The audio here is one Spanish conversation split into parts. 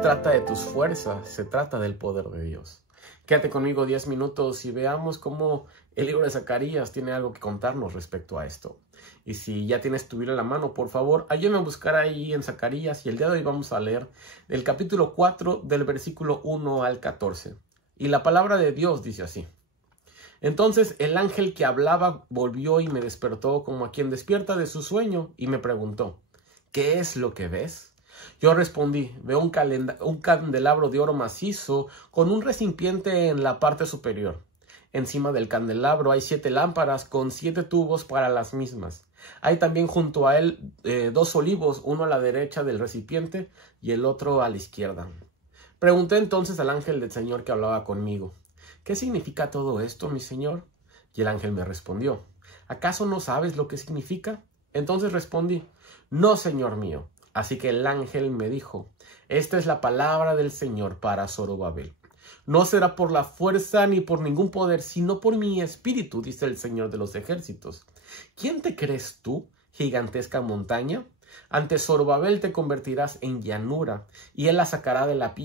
trata de tus fuerzas, se trata del poder de Dios. Quédate conmigo 10 minutos y veamos cómo el libro de Zacarías tiene algo que contarnos respecto a esto. Y si ya tienes tu Biblia en la mano, por favor, ayúdame a buscar ahí en Zacarías. Y el día de hoy vamos a leer el capítulo 4 del versículo 1 al 14. Y la palabra de Dios dice así. Entonces el ángel que hablaba volvió y me despertó como a quien despierta de su sueño y me preguntó, ¿qué es lo que ves? Yo respondí, veo un candelabro de oro macizo con un recipiente en la parte superior. Encima del candelabro hay 7 lámparas con 7 tubos para las mismas. Hay también junto a él 2 olivos, uno a la derecha del recipiente y el otro a la izquierda. Pregunté entonces al ángel del Señor que hablaba conmigo, ¿qué significa todo esto, mi señor? Y el ángel me respondió, ¿acaso no sabes lo que significa? Entonces respondí, no, señor mío. Así que el ángel me dijo, esta es la palabra del Señor para Zorobabel. No será por la fuerza ni por ningún poder, sino por mi espíritu, dice el Señor de los ejércitos. ¿Quién te crees tú, gigantesca montaña? Ante Zorobabel te convertirás en llanura, y él la sacará de la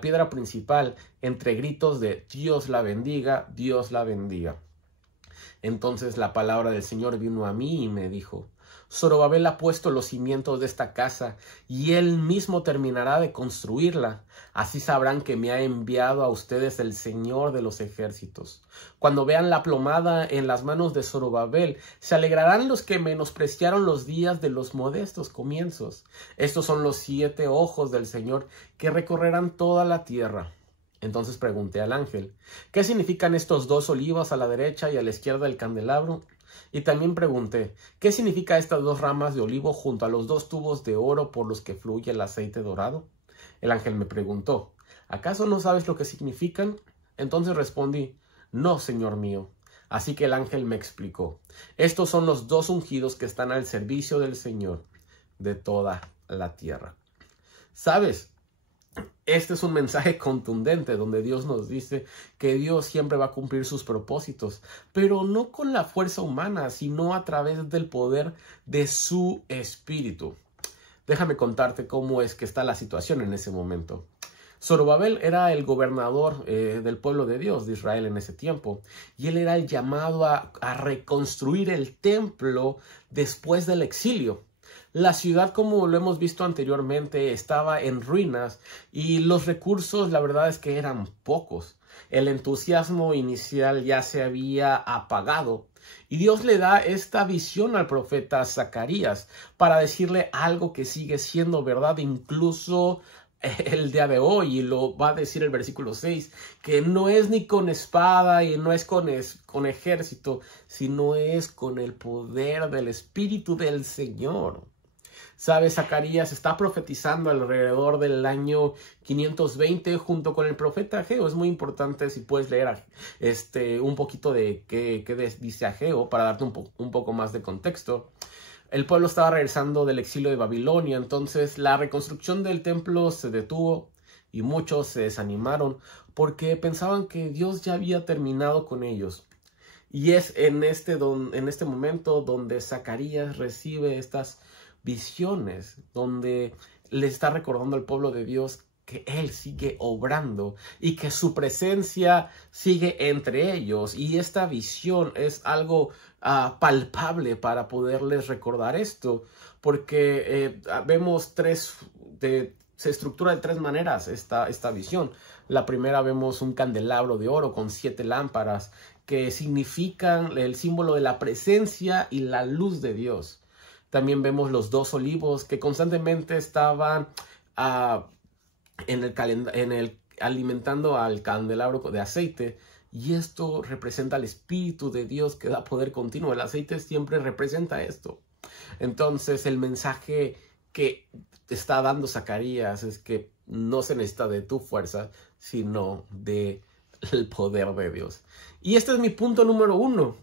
piedra principal, entre gritos de Dios la bendiga, Dios la bendiga. Entonces la palabra del Señor vino a mí y me dijo, Zorobabel ha puesto los cimientos de esta casa, y él mismo terminará de construirla. Así sabrán que me ha enviado a ustedes el Señor de los ejércitos. Cuando vean la plomada en las manos de Zorobabel, se alegrarán los que menospreciaron los días de los modestos comienzos. Estos son los 7 ojos del Señor que recorrerán toda la tierra. Entonces pregunté al ángel, ¿qué significan estos 2 olivos a la derecha y a la izquierda del candelabro? Y también pregunté, ¿qué significa estas 2 ramas de olivo junto a los 2 tubos de oro por los que fluye el aceite dorado? El ángel me preguntó, ¿acaso no sabes lo que significan? Entonces respondí, no, señor mío. Así que el ángel me explicó, estos son los 2 ungidos que están al servicio del Señor de toda la tierra. ¿Sabes? Este es un mensaje contundente donde Dios nos dice que Dios siempre va a cumplir sus propósitos, pero no con la fuerza humana, sino a través del poder de su espíritu. Déjame contarte cómo es que está la situación en ese momento. Zorobabel era el gobernador del pueblo de Dios, de Israel en ese tiempo, y él era el llamado a reconstruir el templo después del exilio. La ciudad, como lo hemos visto anteriormente, estaba en ruinas y los recursos, la verdad es que eran pocos. El entusiasmo inicial ya se había apagado y Dios le da esta visión al profeta Zacarías para decirle algo que sigue siendo verdad incluso el día de hoy, y lo va a decir el versículo 6, que no es ni con espada y no es con ejército, sino es con el poder del Espíritu del Señor. ¿Sabes? Zacarías está profetizando alrededor del año 520 junto con el profeta Ageo. Es muy importante si puedes leer un poquito de qué dice Ageo para darte un poco más de contexto. El pueblo estaba regresando del exilio de Babilonia, entonces la reconstrucción del templo se detuvo y muchos se desanimaron porque pensaban que Dios ya había terminado con ellos. Y es en este momento donde Zacarías recibe estas visiones, donde le está recordando al pueblo de Dios que Él sigue obrando y que su presencia sigue entre ellos. Y esta visión es algo palpable para poderles recordar esto, porque vemos se estructura de 3 maneras esta visión. La primera, vemos un candelabro de oro con 7 lámparas que significan el símbolo de la presencia y la luz de Dios. También vemos los 2 olivos que constantemente estaban alimentando al candelabro de aceite. Y esto representa al Espíritu de Dios que da poder continuo. El aceite siempre representa esto. Entonces el mensaje que está dando Zacarías es que no se necesita de tu fuerza, sino del poder de Dios. Y este es mi punto número 1.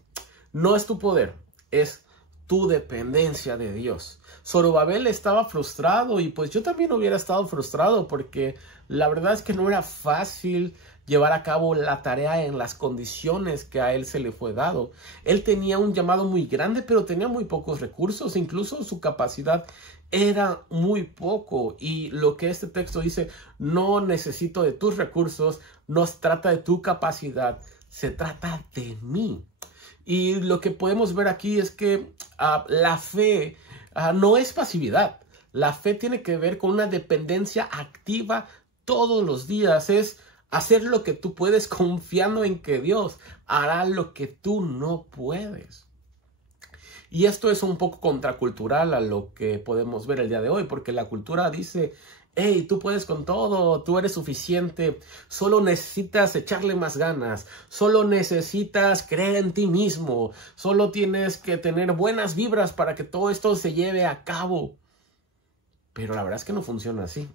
No es tu poder, es tu dependencia de Dios. Zorobabel estaba frustrado y pues yo también hubiera estado frustrado porque la verdad es que no era fácil llevar a cabo la tarea en las condiciones que a él se le fue dado. Él tenía un llamado muy grande, pero tenía muy pocos recursos, incluso su capacidad era muy poco. Y lo que este texto dice, no necesito de tus recursos, no se trata de tu capacidad, se trata de mí. Y lo que podemos ver aquí es que la fe no es pasividad. La fe tiene que ver con una dependencia activa todos los días. Es hacer lo que tú puedes confiando en que Dios hará lo que tú no puedes. Y esto es un poco contracultural a lo que podemos ver el día de hoy, porque la cultura dice, hey, tú puedes con todo, tú eres suficiente, solo necesitas echarle más ganas, solo necesitas creer en ti mismo, solo tienes que tener buenas vibras para que todo esto se lleve a cabo. Pero la verdad es que no funciona así.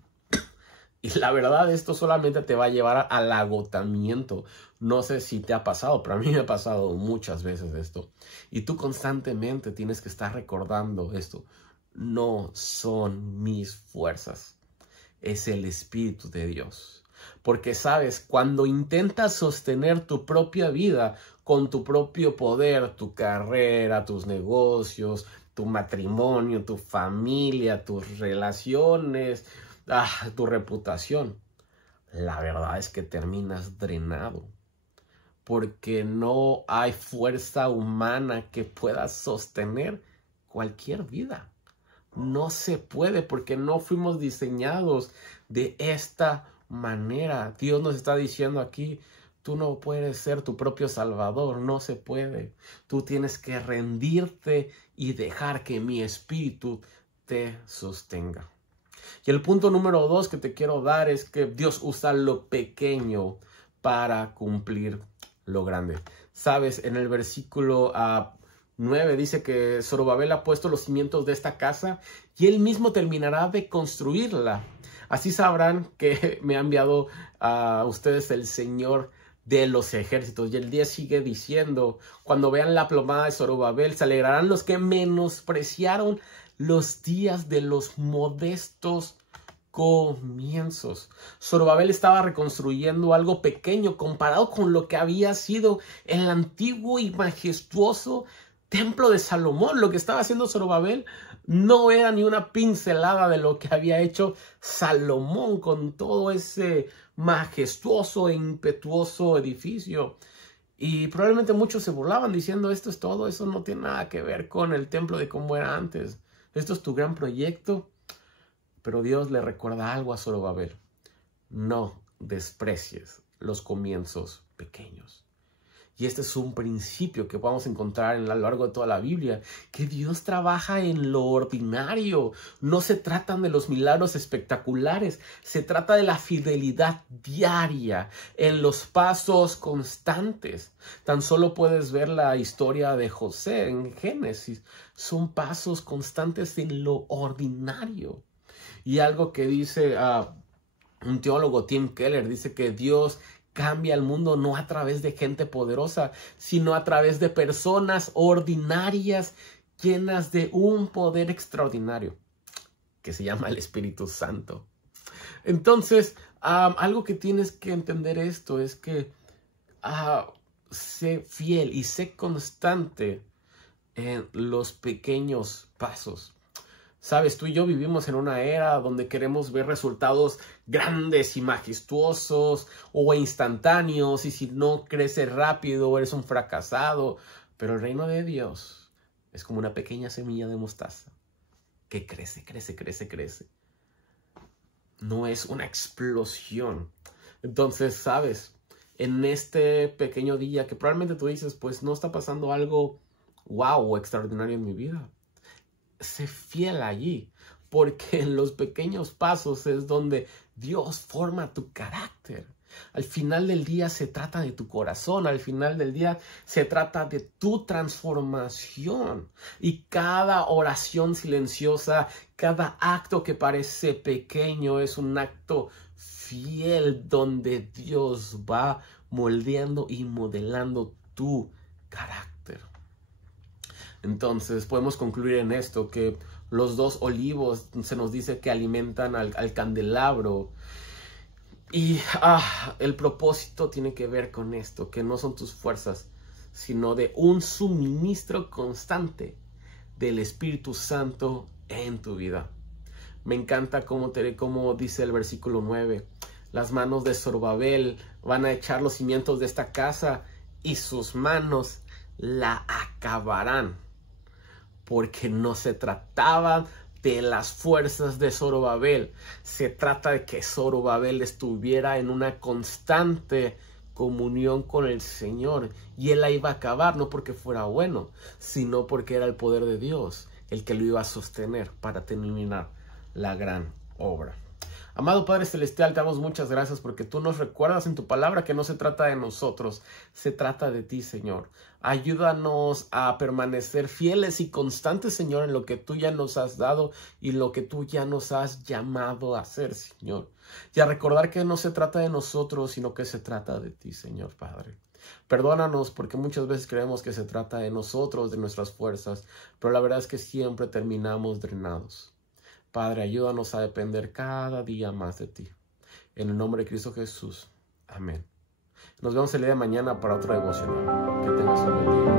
Y la verdad, esto solamente te va a llevar al agotamiento. No sé si te ha pasado, pero a mí me ha pasado muchas veces esto. Y tú constantemente tienes que estar recordando esto. No son mis fuerzas, es el Espíritu de Dios. Porque sabes, cuando intentas sostener tu propia vida con tu propio poder, tu carrera, tus negocios, tu matrimonio, tu familia, tus relaciones, tu reputación, la verdad es que terminas drenado. Porque no hay fuerza humana que pueda sostener cualquier vida. No se puede porque no fuimos diseñados de esta manera. Dios nos está diciendo aquí, tú no puedes ser tu propio salvador, no se puede. Tú tienes que rendirte y dejar que mi espíritu te sostenga. Y el punto número 2 que te quiero dar es que Dios usa lo pequeño para cumplir lo grande. Sabes, en el versículo 9 dice que Zorobabel ha puesto los cimientos de esta casa y él mismo terminará de construirla. Así sabrán que me ha enviado a ustedes el Señor de los ejércitos. Y el 10 sigue diciendo, cuando vean la plomada de Zorobabel, se alegrarán los que menospreciaron los días de los modestos comienzos. Zorobabel estaba reconstruyendo algo pequeño comparado con lo que había sido el antiguo y majestuoso templo de Salomón. Lo que estaba haciendo Zorobabel no era ni una pincelada de lo que había hecho Salomón con todo ese majestuoso e impetuoso edificio. Y probablemente muchos se burlaban diciendo, esto es todo, eso no tiene nada que ver con el templo de cómo era antes. Esto es tu gran proyecto. Pero Dios le recuerda algo a Zorobabel. No desprecies los comienzos pequeños. Y este es un principio que vamos a encontrar a lo largo de toda la Biblia, que Dios trabaja en lo ordinario. No se tratan de los milagros espectaculares, se trata de la fidelidad diaria, en los pasos constantes. Tan solo puedes ver la historia de José en Génesis. Son pasos constantes en lo ordinario. Y algo que dice un teólogo, Tim Keller, dice que Dios cambia el mundo no a través de gente poderosa, sino a través de personas ordinarias llenas de un poder extraordinario, que se llama el Espíritu Santo. Entonces, algo que tienes que entender esto es que sé fiel y sé constante en los pequeños pasos. Sabes, tú y yo vivimos en una era donde queremos ver resultados grandes y majestuosos o instantáneos, y si no creces rápido eres un fracasado. Pero el reino de Dios es como una pequeña semilla de mostaza que crece, crece, crece, crece. No es una explosión. Entonces, sabes, en este pequeño día que probablemente tú dices, pues no está pasando algo wow o extraordinario en mi vida. Sé fiel allí, porque en los pequeños pasos es donde Dios forma tu carácter. Al final del día se trata de tu corazón, al final del día se trata de tu transformación. Y cada oración silenciosa, cada acto que parece pequeño es un acto fiel donde Dios va moldeando y modelando tu carácter. Entonces podemos concluir en esto que los 2 olivos se nos dice que alimentan al candelabro. Y el propósito tiene que ver con esto, que no son tus fuerzas, sino de un suministro constante del Espíritu Santo en tu vida. Me encanta cómo dice el versículo 9. Las manos de Zorobabel van a echar los cimientos de esta casa y sus manos la acabarán. Porque no se trataba de las fuerzas de Zorobabel. Se trata de que Zorobabel estuviera en una constante comunión con el Señor. Y él la iba a acabar, no porque fuera bueno, sino porque era el poder de Dios el que lo iba a sostener para terminar la gran obra. Amado Padre Celestial, te damos muchas gracias porque tú nos recuerdas en tu palabra que no se trata de nosotros, se trata de ti, Señor. Ayúdanos a permanecer fieles y constantes, Señor, en lo que tú ya nos has dado y lo que tú ya nos has llamado a hacer, Señor. Y a recordar que no se trata de nosotros, sino que se trata de ti, Señor Padre. Perdónanos porque muchas veces creemos que se trata de nosotros, de nuestras fuerzas, pero la verdad es que siempre terminamos drenados. Padre, ayúdanos a depender cada día más de ti. En el nombre de Cristo Jesús. Amén. Nos vemos el día de mañana para otra devocional. Que tengas un buen día.